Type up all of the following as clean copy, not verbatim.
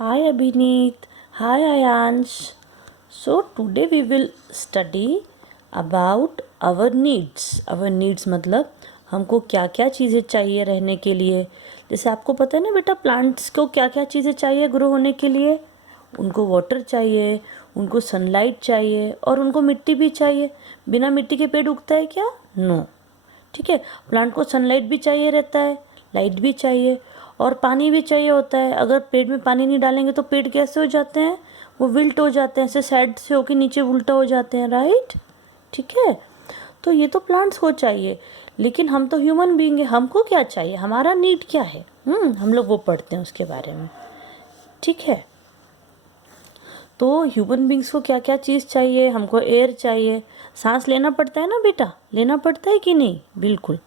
Hi Abhineet. Hi Ayansh. So today we will study about our needs. Our needs मतलब हमको क्या क्या चीज़ें चाहिए रहने के लिए. जैसे आपको पता है ना बेटा, प्लांट्स को क्या क्या चीज़ें चाहिए ग्रो होने के लिए. उनको वाटर चाहिए, उनको सनलाइट चाहिए और उनको मिट्टी भी चाहिए. बिना मिट्टी के पेड़ उगता है क्या? नो. ठीक है, प्लांट को सनलाइट भी चाहिए रहता है, लाइट भी चाहिए और पानी भी चाहिए होता है. अगर पेड़ में पानी नहीं डालेंगे तो पेड़ कैसे हो जाते हैं? वो विल्ट हो जाते हैं, ऐसे साइड से होके नीचे उल्टा हो जाते हैं, राइट. ठीक है, तो ये तो प्लांट्स को चाहिए, लेकिन हम तो ह्यूमन बीइंग है, हमको क्या चाहिए, हमारा नीड क्या है. हम लोग वो पढ़ते हैं उसके बारे में. ठीक है, तो ह्यूमन बींग्स को क्या क्या चीज़ चाहिए. हमको एयर चाहिए, सांस लेना पड़ता है ना बेटा, लेना पड़ता है कि नहीं? बिल्कुल.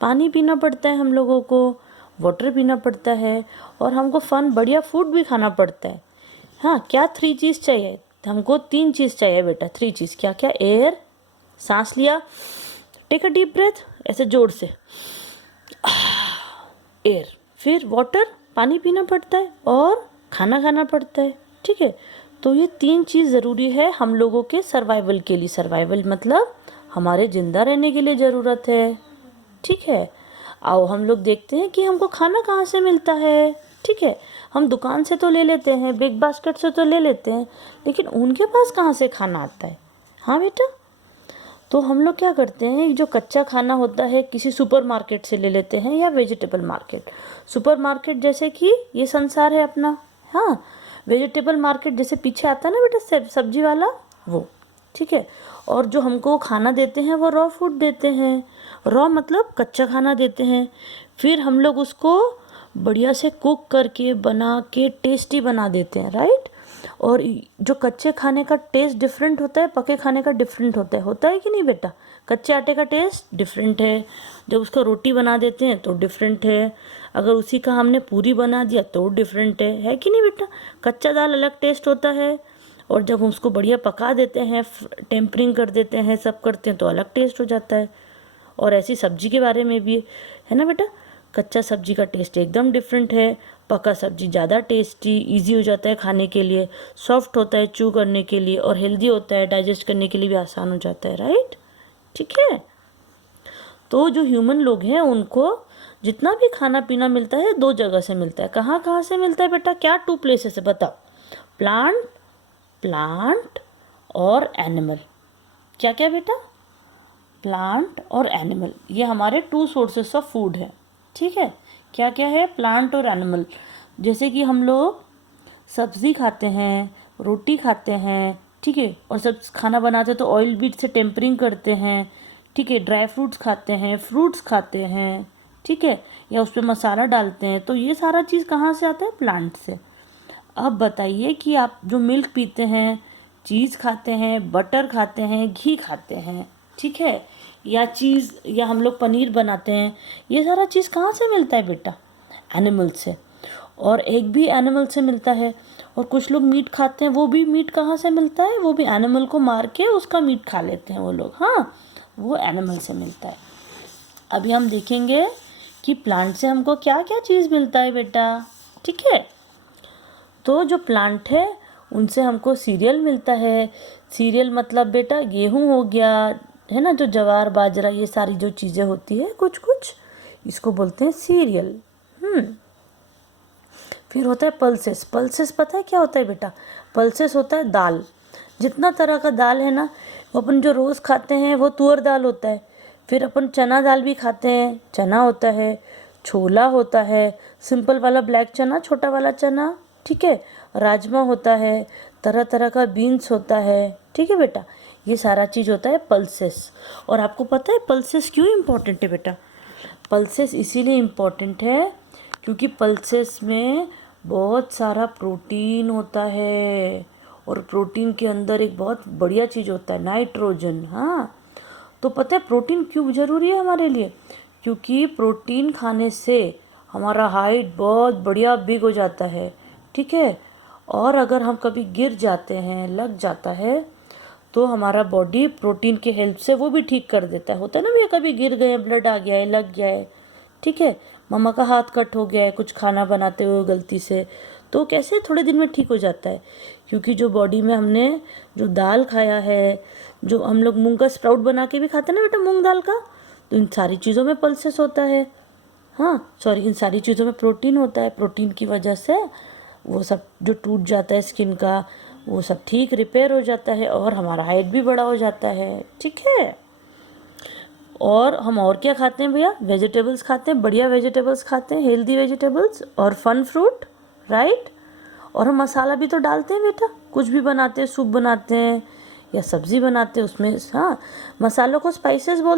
पानी पीना पड़ता है हम लोगों को, वाटर पीना पड़ता है और हमको फन बढ़िया फूड भी खाना पड़ता है. हाँ, क्या 3 चीज़ चाहिए हमको? 3 चीज़ चाहिए बेटा. 3 चीज़ क्या क्या? एयर, सांस लिया, टेक अ डीप ब्रेथ ऐसे जोर से, एयर. फिर वाटर, पानी पीना पड़ता है और खाना खाना पड़ता है. ठीक है, तो ये 3 चीज़ ज़रूरी है हम लोगों के सर्वाइवल के लिए. सर्वाइवल मतलब हमारे ज़िंदा रहने के लिए ज़रूरत है. ठीक है, आओ हम लोग देखते हैं कि हमको खाना कहाँ से मिलता है. ठीक है, हम दुकान से तो ले लेते हैं, बिग बास्केट से तो ले लेते हैं, लेकिन उनके पास कहाँ से खाना आता है? हाँ बेटा, तो हम लोग क्या करते हैं, जो कच्चा खाना होता है किसी सुपरमार्केट से ले लेते हैं या वेजिटेबल मार्केट. सुपरमार्केट जैसे कि ये संसार है अपना. हाँ, वेजिटेबल मार्केट जैसे पीछे आता है ना बेटा, सब्जी वाला, वो. ठीक है, और जो हमको खाना देते हैं वो रॉ फूड देते हैं. रॉ मतलब कच्चा खाना देते हैं. फिर हम लोग उसको बढ़िया से कुक करके बना के टेस्टी बना देते हैं, राइट. और जो कच्चे खाने का टेस्ट डिफरेंट होता है, पके खाने का डिफरेंट होता है कि नहीं बेटा? कच्चे आटे का टेस्ट डिफरेंट है, जब उसका रोटी बना देते हैं तो डिफरेंट है, अगर उसी का हमने पूरी बना दिया तो डिफरेंट है कि नहीं बेटा? कच्चा दाल अलग टेस्ट होता है और जब हम उसको बढ़िया पका देते हैं, टेम्परिंग कर देते हैं, सब करते हैं तो अलग टेस्ट हो जाता है. और ऐसी सब्जी के बारे में भी है ना बेटा, कच्चा सब्जी का टेस्ट एकदम डिफरेंट है, पका सब्जी ज़्यादा टेस्टी, इजी हो जाता है खाने के लिए, सॉफ्ट होता है चू करने के लिए और हेल्दी होता है, डाइजेस्ट करने के लिए भी आसान हो जाता है, राइट. ठीक है, तो जो ह्यूमन लोग हैं उनको जितना भी खाना पीना मिलता है 2 जगह से मिलता है. कहाँ कहाँ से मिलता है बेटा? क्या 2 प्लेसेस से बताओ? प्लांट, प्लांट और एनिमल. क्या क्या बेटा? प्लांट और एनिमल, ये हमारे 2 सोर्सेस ऑफ फूड है. ठीक है, क्या क्या है? प्लांट और एनिमल. जैसे कि हम लोग सब्ज़ी खाते हैं, रोटी खाते हैं, ठीक है, और सब खाना बनाते हैं तो ऑयल बीट से टेम्परिंग करते हैं. ठीक है, ड्राई फ्रूट्स खाते हैं, फ्रूट्स खाते हैं, ठीक है, या उस पर मसाला डालते हैं. तो ये सारा चीज़ कहाँ से आता है? प्लांट से. अब बताइए कि आप जो मिल्क पीते हैं, चीज़ खाते हैं, बटर खाते हैं, घी खाते हैं, ठीक है, या चीज़, या हम लोग पनीर बनाते हैं, ये सारा चीज़ कहाँ से मिलता है बेटा? एनिमल से. और एग भी एनिमल से मिलता है. और कुछ लोग मीट खाते हैं, वो भी मीट कहाँ से मिलता है? वो भी एनिमल को मार के उसका मीट खा लेते हैं वो लोग. हाँ, वो एनिमल से मिलता है. अभी हम देखेंगे कि प्लांट से हमको क्या क्या चीज़ मिलता है बेटा. ठीक है, तो जो प्लांट है उनसे हमको सीरियल मिलता है. सीरियल मतलब बेटा गेहूँ हो गया, है ना, जो ज्वार बाजरा ये सारी जो चीज़ें होती है कुछ कुछ, इसको बोलते हैं सीरियल. फिर होता है पल्सेस. पल्सेस पता है क्या होता है बेटा? पल्सेस होता है दाल. जितना तरह का दाल है ना, वो अपन जो रोज़ खाते हैं वो तुअर दाल होता है. फिर अपन चना दाल भी खाते हैं, चना होता है, छोला होता है, सिंपल वाला ब्लैक चना, छोटा वाला चना, ठीक है, राजमा होता है, तरह तरह का बीन्स होता है. ठीक है बेटा, ये सारा चीज़ होता है पल्सेस. और आपको पता है पल्सेस क्यों इम्पोर्टेंट है बेटा? पल्सेस इसीलिए इम्पोर्टेंट है क्योंकि पल्सेस में बहुत सारा प्रोटीन होता है और प्रोटीन के अंदर एक बहुत बढ़िया चीज़ होता है, नाइट्रोजन. हाँ, तो पता है प्रोटीन क्यों ज़रूरी है हमारे लिए? क्योंकि प्रोटीन खाने से हमारा हाइट बहुत बढ़िया बिग हो जाता है. ठीक है, और अगर हम कभी गिर जाते हैं, लग जाता है, तो हमारा बॉडी प्रोटीन के हेल्प से वो भी ठीक कर देता है. होता है ना भैया, कभी गिर गए, ब्लड आ गया है, लग गया है, ठीक है, मम्मा का हाथ कट हो गया है कुछ खाना बनाते हुए गलती से, तो कैसे थोड़े दिन में ठीक हो जाता है, क्योंकि जो बॉडी में हमने जो दाल खाया है, जो हम लोग मूंग का स्प्राउट बना के भी खाते हैं ना बेटा, मूंग दाल का, तो इन सारी चीज़ों में पल्सेस होता है। हाँ सॉरी, इन सारी चीज़ों में प्रोटीन होता है। प्रोटीन की वजह से वो सब जो टूट जाता है स्किन का, वो सब ठीक रिपेयर हो जाता है और हमारा हाइट भी बड़ा हो जाता है। ठीक है, और हम और क्या खाते हैं भैया? वेजिटेबल्स खाते हैं, बढ़िया वेजिटेबल्स खाते हैं, हेल्दी वेजिटेबल्स और फन फ्रूट, राइट। और हम मसाला भी तो डालते हैं बेटा, कुछ भी बनाते हैं, सूप बनाते हैं या सब्ज़ी बनाते हैं, उसमें हाँ मसालों को स्पाइसेस बोलते हैं।